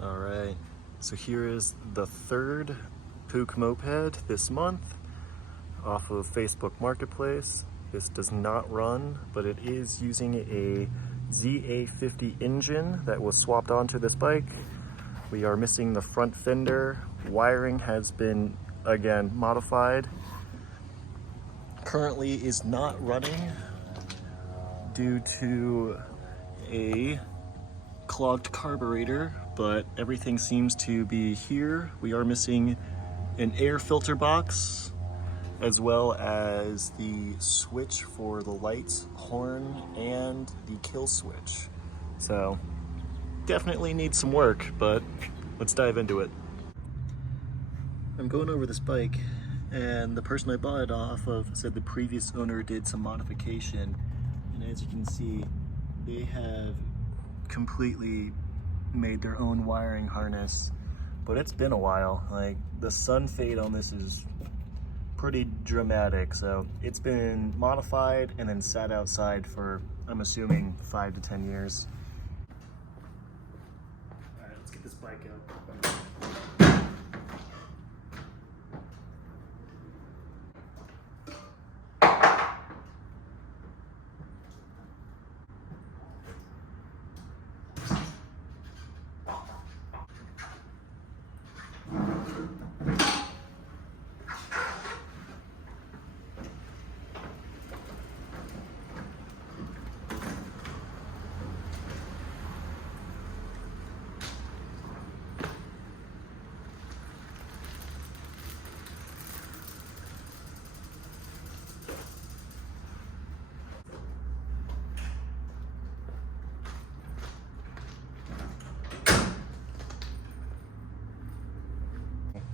All right, so here is the third Puch moped this month off of Facebook Marketplace. This does not run, but it is using a ZA50 engine that was swapped onto this bike. We are missing the front fender. Wiring has been, again, modified. Currently is not running due to a clogged carburetor, but everything seems to be here. We are missing an air filter box, as well as the switch for the lights, horn, and the kill switch. So definitely needs some work, but let's dive into it. I'm going over this bike, and the person I bought it off of said the previous owner did some modification, and as you can see, they have completely made their own wiring harness, but it's been a while. Like, the sun fade on this is pretty dramatic, so it's been modified and then sat outside for, I'm assuming, 5 to 10 years. All right, let's get this bike out.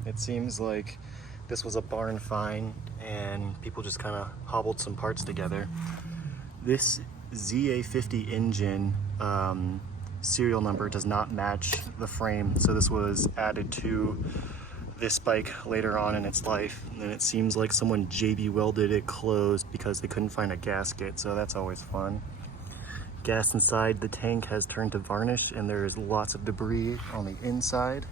It seems like this was a barn find and people just kind of hobbled some parts together. This ZA50 engine serial number does not match the frame, so this was added to this bike later on in its life, and it seems like someone JB welded it closed because they couldn't find a gasket, so that's always fun. Gas inside the tank has turned to varnish and there is lots of debris on the inside.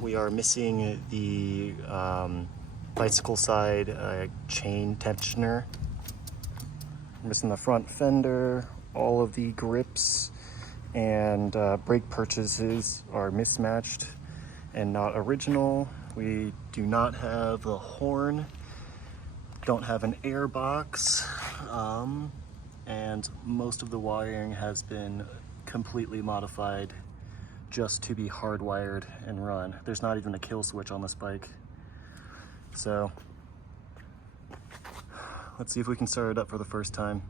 We are missing the bicycle side chain tensioner. We're missing the front fender. All of the grips and brake purchases are mismatched and not original. We do not have the horn, don't have an air box, and most of the wiring has been completely modified just to be hardwired and run. There's not even a kill switch on this bike. So let's see if we can start it up for the first time.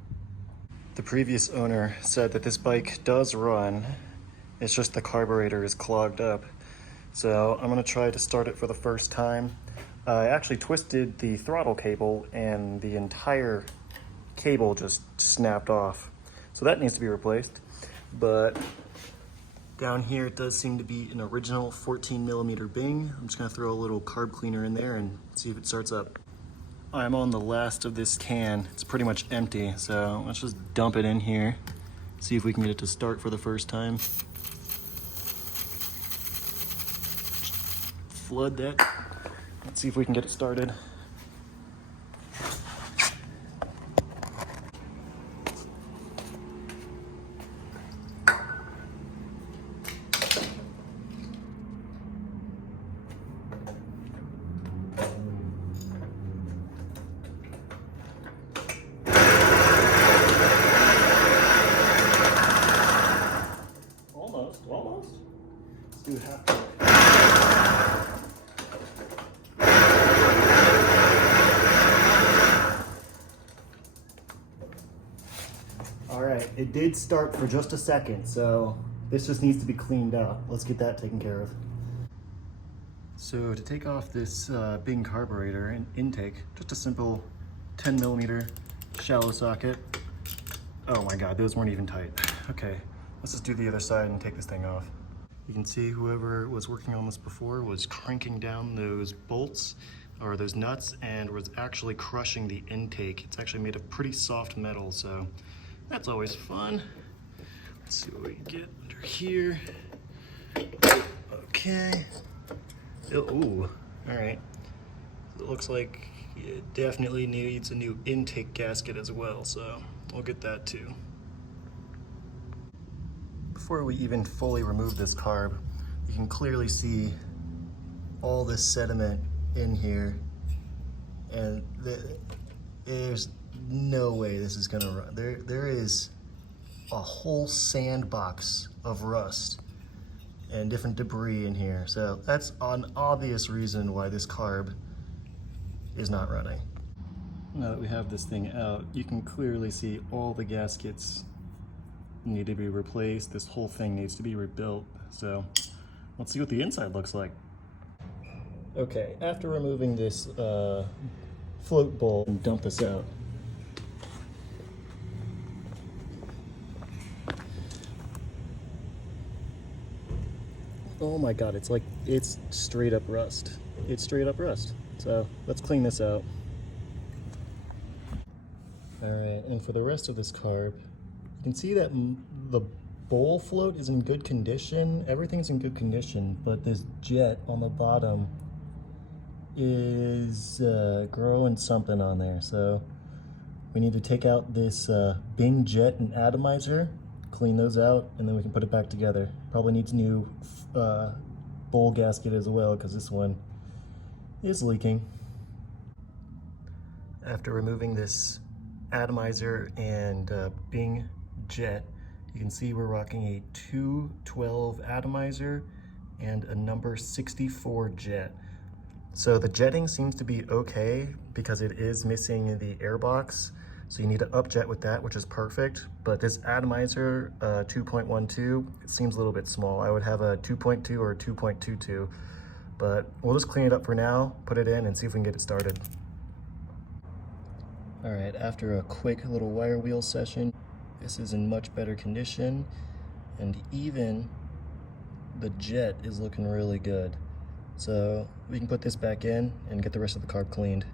The previous owner said that this bike does run, it's just the carburetor is clogged up. So I'm gonna try to start it for the first time. I actually twisted the throttle cable and the entire cable just snapped off. So that needs to be replaced. But down here, it does seem to be an original 14mm Bing. I'm just gonna throw a little carb cleaner in there and see if it starts up. I'm on the last of this can. It's pretty much empty, so let's just dump it in here. See if we can get it to start for the first time. Flood that. Let's see if we can get it started. Almost. Let's do halfway. All right, it did start for just a second, so this just needs to be cleaned out. Let's get that taken care of. So to take off this Bing carburetor and intake, just a simple 10mm shallow socket. Oh my God, those weren't even tight. Okay. Let's just do the other side and take this thing off. You can see whoever was working on this before was cranking down those bolts or those nuts and was actually crushing the intake. It's actually made of pretty soft metal, so that's always fun. Let's see what we can get under here. Okay. Ooh, all right. It looks like it definitely needs a new intake gasket as well, so we'll get that too. Before we even fully remove this carb, you can clearly see all this sediment in here, and there's no way this is gonna run. There is a whole sandbox of rust and different debris in here. So that's an obvious reason why this carb is not running. Now that we have this thing out, you can clearly see all the gaskets need to be replaced. This whole thing needs to be rebuilt. So let's see what the inside looks like. Okay, after removing this float bowl, dump this out. Oh my God, it's straight up rust. It's straight up rust. So let's clean this out. All right, and for the rest of this carb, you can see that the bowl float is in good condition. Everything's in good condition, but this jet on the bottom is growing something on there. So we need to take out this Bing jet and atomizer, clean those out, and then we can put it back together. Probably needs a new bowl gasket as well, because this one is leaking. After removing this atomizer and Bing jet, you can see we're rocking a 212 atomizer and a number 64 jet. So the jetting seems to be okay because it is missing the air box. So you need to upjet with that, which is perfect. But this atomizer 2.12, it seems a little bit small. I would have a 2.2 or a 2.22, but we'll just clean it up for now, put it in, and see if we can get it started. All right, after a quick little wire wheel session, this is in much better condition, and even the jet is looking really good. So we can put this back in and get the rest of the carb cleaned.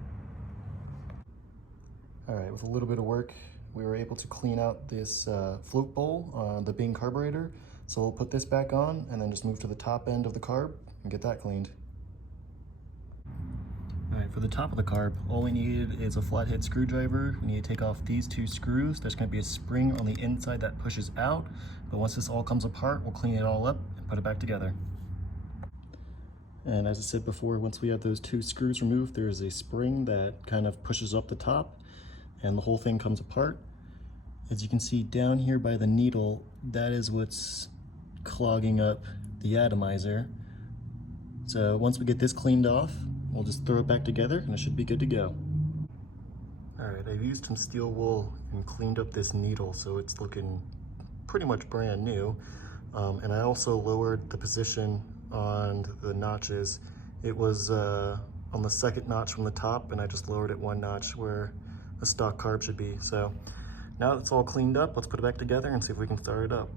All right, with a little bit of work, we were able to clean out this float bowl, the Bing carburetor. So we'll put this back on and then just move to the top end of the carb and get that cleaned. All right, for the top of the carb, all we need is a flathead screwdriver. We need to take off these two screws. There's gonna be a spring on the inside that pushes out, but once this all comes apart, we'll clean it all up and put it back together. And as I said before, once we have those two screws removed, there's a spring that kind of pushes up the top and the whole thing comes apart. As you can see down here by the needle, that is what's clogging up the atomizer. So once we get this cleaned off, we'll just throw it back together and it should be good to go. All right, I've used some steel wool and cleaned up this needle so it's looking pretty much brand new. And I also lowered the position on the notches. It was on the second notch from the top, and I just lowered it one notch where the stock carb should be. So now that it's all cleaned up, let's put it back together and see if we can start it up.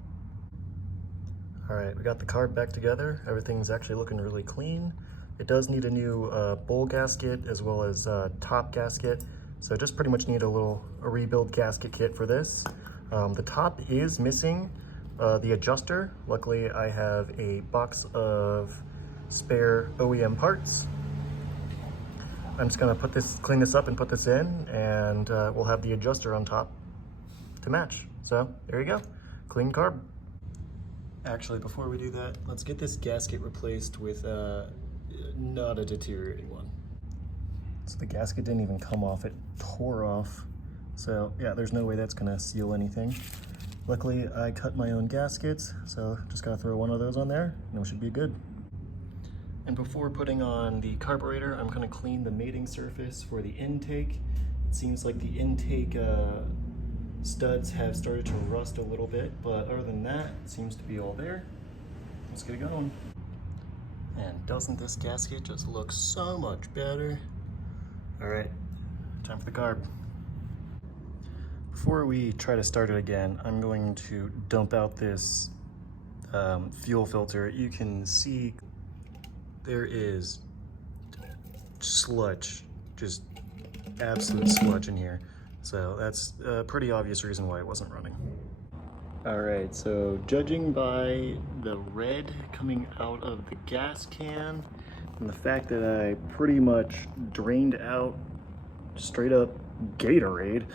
All right, we got the carb back together. Everything's actually looking really clean. It does need a new bowl gasket as well as top gasket. So just pretty much need a rebuild gasket kit for this. The top is missing the adjuster. Luckily, I have a box of spare OEM parts. I'm just gonna clean this up and put this in, and we'll have the adjuster on top to match. So there you go, clean carb. Actually, before we do that, let's get this gasket replaced with not a deteriorating one. So the gasket didn't even come off, it tore off. So yeah, there's no way that's gonna seal anything. Luckily, I cut my own gaskets, so just gotta throw one of those on there and we should be good. And before putting on the carburetor, I'm gonna clean the mating surface for the intake. It seems like the intake studs have started to rust a little bit, but other than that, it seems to be all there. Let's get it going. And doesn't this gasket just look so much better? All right, time for the carb. Before we try to start it again, I'm going to dump out this fuel filter. You can see there is sludge, just absolute sludge in here. So that's a pretty obvious reason why it wasn't running. All right, so judging by the red coming out of the gas can and the fact that I pretty much drained out straight up Gatorade,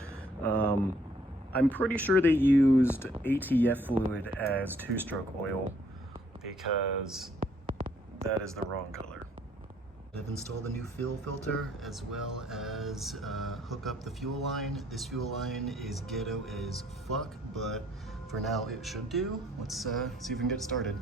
I'm pretty sure they used ATF fluid as two-stroke oil because that is the wrong color. I've installed a new fuel filter as well as hook up the fuel line. This fuel line is ghetto as fuck, but for now it should do. Let's see if we can get started.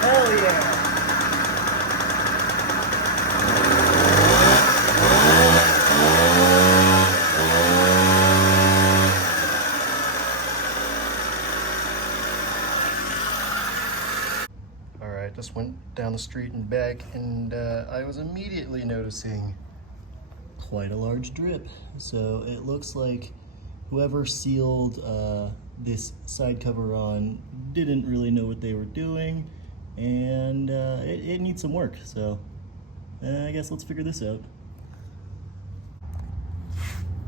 Hell yeah! Alright, just went down the street and back, and I was immediately noticing quite a large drip. So it looks like whoever sealed this side cover on didn't really know what they were doing, and it needs some work. So I guess let's figure this out.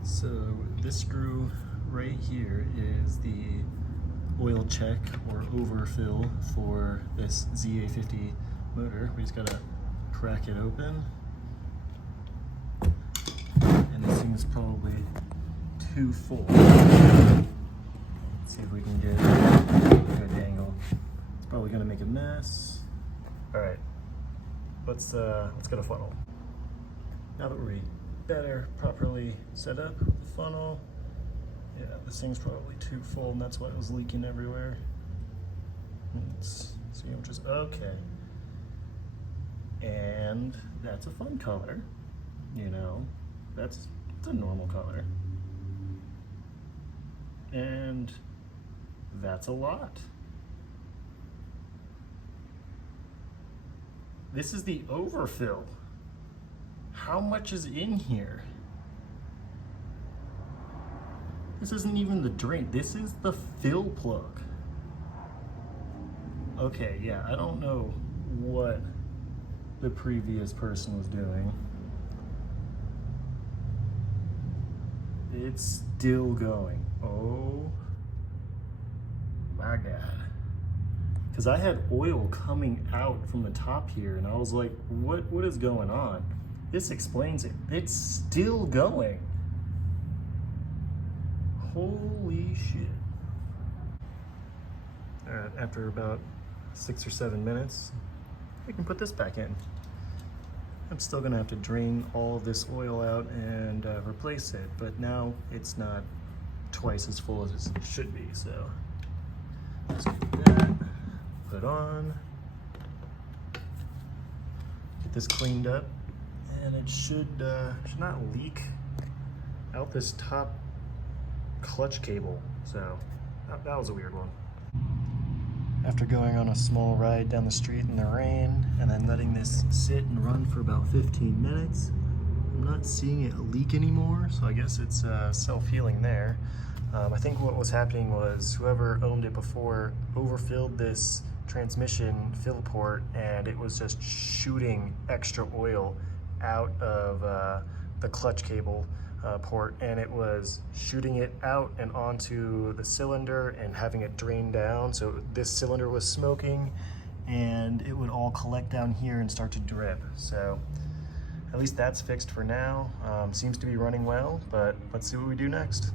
So this screw right here is the oil check or overfill for this ZA50 motor. We just gotta crack it open. And this thing is probably too full. Let's see if we can get a good angle. It's probably gonna make a mess. All right, let's get a funnel. Now that we're better properly set up with the funnel, yeah, this thing's probably too full, and that's why it was leaking everywhere. Let's see, I'm just, okay. And that's a fun color, you know, it's a normal color. And that's a lot. This is the overfill. How much is in here? This isn't even the drain. This is the fill plug. Okay, yeah, I don't know what the previous person was doing. It's still going. Oh my God. Because I had oil coming out from the top here, and I was like, what is going on? This explains it. It's still going. Holy shit. All right, after about 6 or 7 minutes, we can put this back in. I'm still gonna have to drain all of this oil out and replace it, but now it's not twice as full as it should be, so let's do that. Put on, get this cleaned up, and it should not leak out this top clutch cable. So that was a weird one. After going on a small ride down the street in the rain and then letting this sit and run for about 15 minutes, I'm not seeing it leak anymore, so I guess it's self-healing there. I think what was happening was whoever owned it before overfilled this transmission fill port, and it was just shooting extra oil out of the clutch cable port, and it was shooting it out and onto the cylinder and having it drain down. So this cylinder was smoking, and it would all collect down here and start to drip. So at least that's fixed for now. Seems to be running well, but let's see what we do next.